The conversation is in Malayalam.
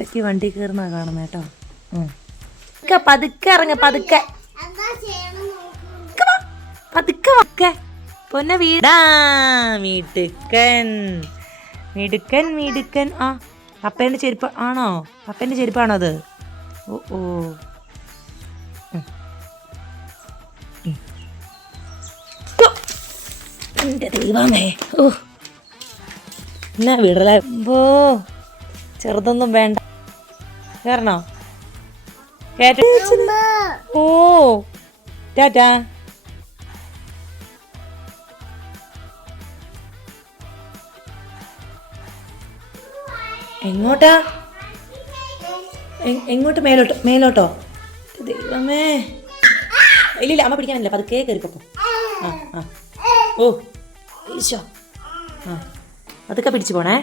ഒറ്റയ്ക്ക് വണ്ടി കയറുന്ന കാണുന്ന കേട്ടോ. പതുക്കെ ഇറങ്ങ, പതുക്കെ പതുക്കെ വക്കെ പൊന്നെ വീടാ. മിടുക്കൻ മിടുക്കൻ മിടുക്കൻ. ആ പപ്പേൻ്റെ ചെരുപ്പ് ആണോ? പപ്പേൻ്റെ ചെരുപ്പാണോ അത്? ഓ ഓ എൻ്റെ ദൈവമേ. ഓ എന്നാ വിടല. ചെറുതൊന്നും വേണ്ട. കയറണോ? കേട്ടോ? ഓ ടാറ്റാ. എങ്ങോട്ടാ? എങ്ങോട്ട്? മേലോട്ടോ? മേലോട്ടോ? ദൈവമേ. ഇല്ലില്ല, അമ്മ പിടിക്കാനില്ല. പതുക്കെ കയറിപ്പോ. ആ ആ ഓ ഈശോ. ആ അതൊക്കെ പിടിച്ചു പോണേ.